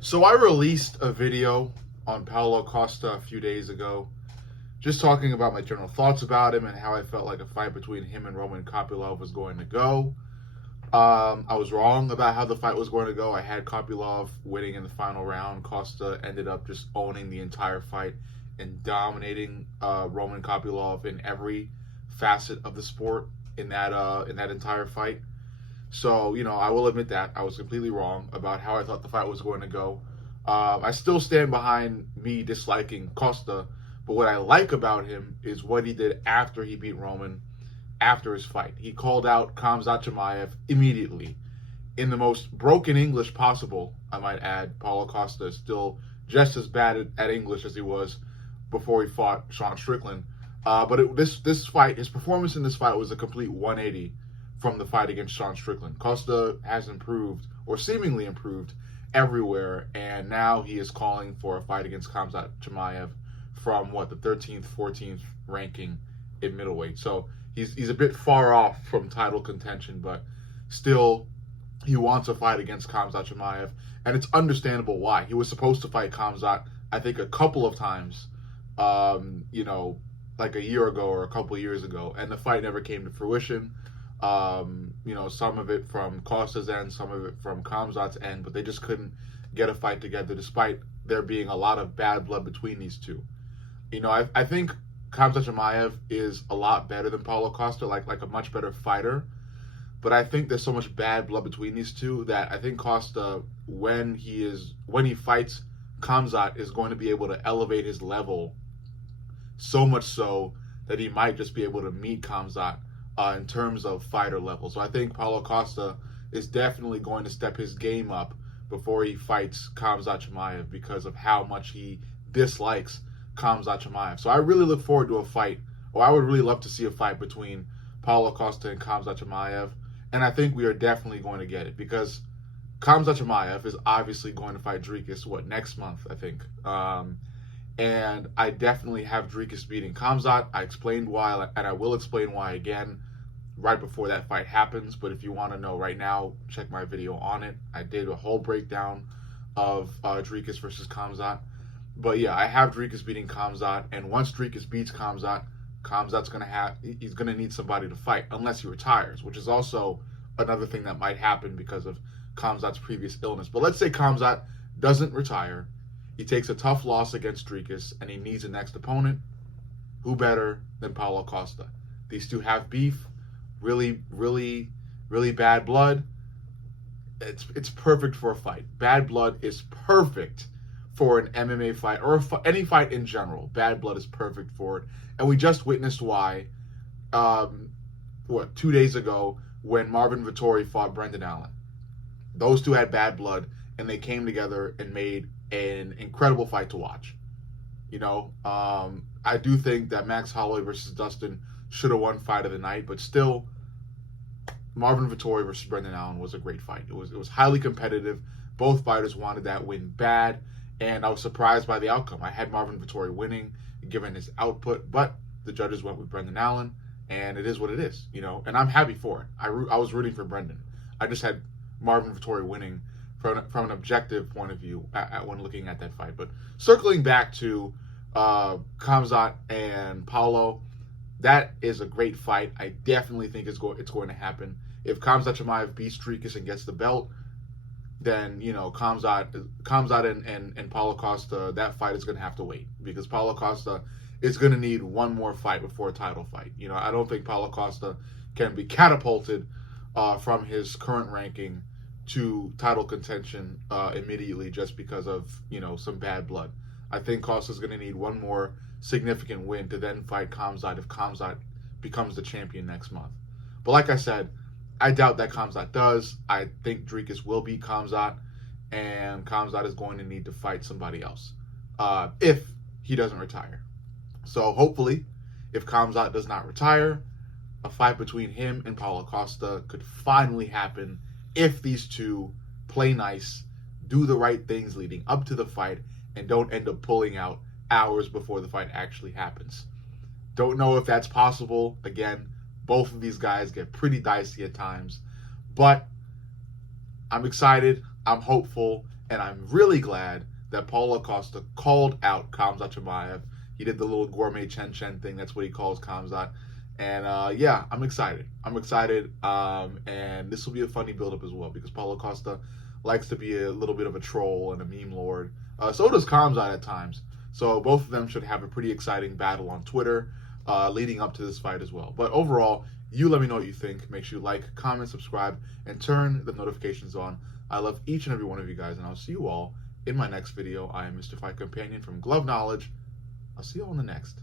So I released a video on Paulo Costa a few days ago, just talking about my general thoughts about him and how I felt like a fight between him and Roman Kopylov was going to go. I was wrong about how the fight was going to go. I had Kopylov winning in the final round. Costa ended up just owning the entire fight and dominating Roman Kopylov in every facet of the sport in that entire fight. So, I will admit that I was completely wrong about how I thought the fight was going to go. I still stand behind me disliking Costa, but what I like about him is what he did after he beat Roman, after his fight. He called out Khamzat Chimaev immediately. In the most broken English possible, I might add. Paulo Costa is still just as bad at English as he was before he fought Sean Strickland. But this fight, his performance in this fight was a complete 180 from the fight against Sean Strickland. Costa has improved, or seemingly improved, everywhere, and now he is calling for a fight against Khamzat Chimaev from the 13th, 14th ranking in middleweight. So he's a bit far off from title contention, but still he wants a fight against Khamzat Chimaev, and it's understandable why. He was supposed to fight Khamzat, I think, a couple of times, like a year ago or a couple of years ago, and the fight never came to fruition. Some of it from Costa's end, some of it from Khamzat's end, but they just couldn't get a fight together despite there being a lot of bad blood between these two. I think Khamzat Chimaev is a lot better than Paulo Costa, like a much better fighter. But I think there's so much bad blood between these two that I think Costa, when he fights Khamzat, is going to be able to elevate his level so much so that he might just be able to meet Khamzat in terms of fighter level. So I think Paulo Costa is definitely going to step his game up before he fights Khamzat Chimaev because of how much he dislikes Khamzat Chimaev. So I really look forward to a fight, or I would really love to see a fight between Paulo Costa and Khamzat Chimaev, and I think we are definitely going to get it because Khamzat Chimaev is obviously going to fight Dricus, next month, I think. And I definitely have Dricus beating Khamzat. I explained why, and I will explain why again right before that fight happens. But if you want to know right now, check my video on it. I did a whole breakdown of Dricus versus Khamzat. But yeah, I have Dricus beating Khamzat, and once Dricus beats Khamzat, he's gonna need somebody to fight unless he retires, which is also another thing that might happen because of Khamzat's previous illness. But let's say Khamzat doesn't retire. He takes a tough loss against Dricus, and he needs a next opponent. Who better than Paulo Costa? These two have beef, really, really, really bad blood. It's perfect for a fight. Bad blood is perfect for an MMA fight or any fight in general. Bad blood is perfect for it, and we just witnessed why. 2 days ago when Marvin Vettori fought Brendan Allen. Those two had bad blood, and they came together and made an incredible fight to watch. I do think that Max Holloway versus Dustin should have won fight of the night, but still, Marvin Vettori versus Brendan Allen was a great fight. It was highly competitive. Both fighters wanted that win bad, and I was surprised by the outcome. I had Marvin Vettori winning, given his output, but the judges went with Brendan Allen, and it is what it is, and I'm happy for it. I was rooting for Brendan. I just had Marvin Vettori winning from an objective point of view when looking at that fight. But circling back to Khamzat and Paulo, that is a great fight. I definitely think it's going to happen. If Khamzat Chimaev beats Dricus and gets the belt, then Khamzat and Paulo Costa, that fight is going to have to wait because Paulo Costa is going to need one more fight before a title fight. I don't think Paulo Costa can be catapulted from his current ranking to title contention immediately just because of some bad blood. I think Costa's going to need one more significant win to then fight Khamzat if Khamzat becomes the champion next month. But like I said, I doubt that Khamzat does. I think Dricus will beat Khamzat, and Khamzat is going to need to fight somebody else if he doesn't retire. So hopefully, if Khamzat does not retire, a fight between him and Paulo Costa could finally happen if these two play nice, do the right things leading up to the fight, and don't end up pulling out hours before the fight actually happens. Don't know if that's possible. Again, both of these guys get pretty dicey at times, but I'm excited, I'm hopeful, And I'm really glad that Paulo Costa called out Khamzat Chimaev. He did the little gourmet chen thing. That's what he calls Khamzat. And yeah, I'm excited. And this will be a funny build-up as well because Paulo Costa likes to be a little bit of a troll and a meme lord. So does Khamzat at times. So both of them should have a pretty exciting battle on Twitter leading up to this fight as well. But overall, you let me know what you think. Make sure you like, comment, subscribe, and turn the notifications on. I love each and every one of you guys, and I'll see you all in my next video. I am Mr. Fight Companion from Glove Knowledge. I'll see you all in the next.